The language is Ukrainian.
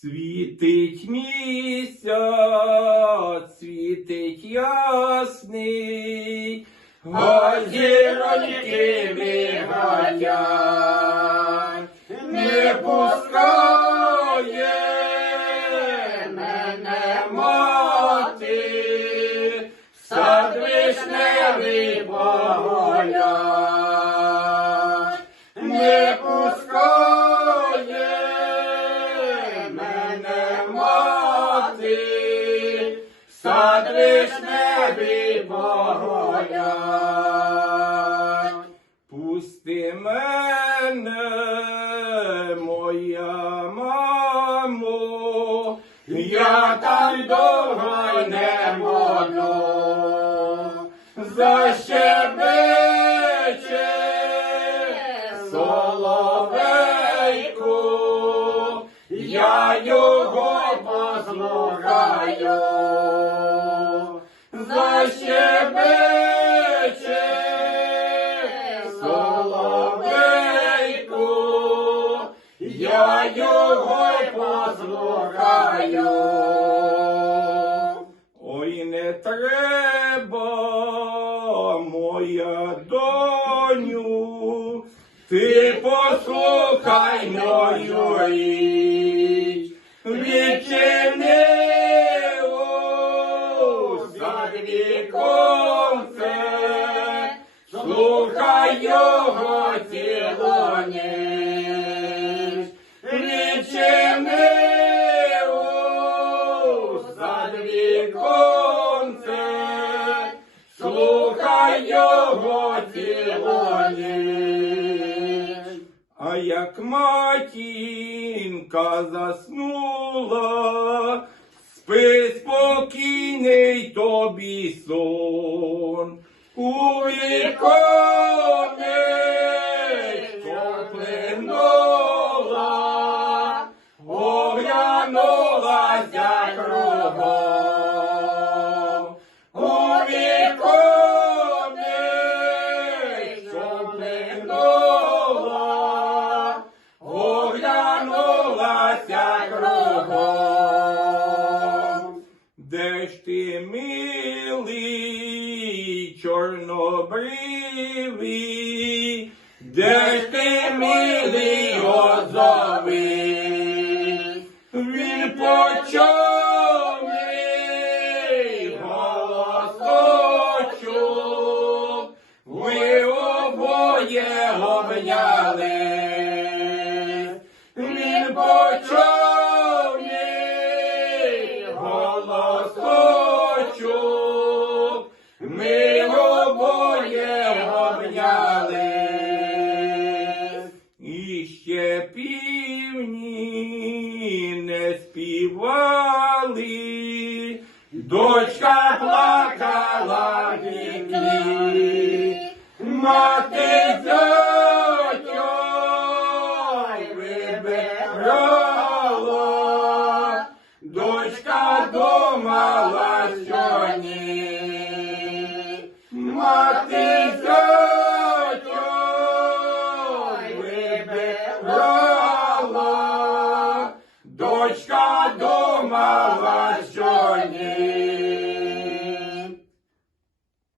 Світить місяць, світить ясний, газіроньки мигають, не пускає мене мати, сад вишневий погулять, вишневий. Пусти мене, моя мамо, я там довго не буду. Защебече соловейку, я його послухаю. Я його послухаю. Ой, не треба, моя доню, ти послухай мою річ, відчини за віконце, слухай його цілу віконце, слухай його цілу. А як матінка заснула, спи спокійний тобі сон. У віконечко Де ж ти, милий, чорнобривий, де ж ти, милий, озовий? Він почав мій голосочок, ви обоє обняли. Він почав мій голосочок, Господь, ми обоє горняли, і ще півні не співали, дочка плакала вікні, мати. Вибирала, дочка думала.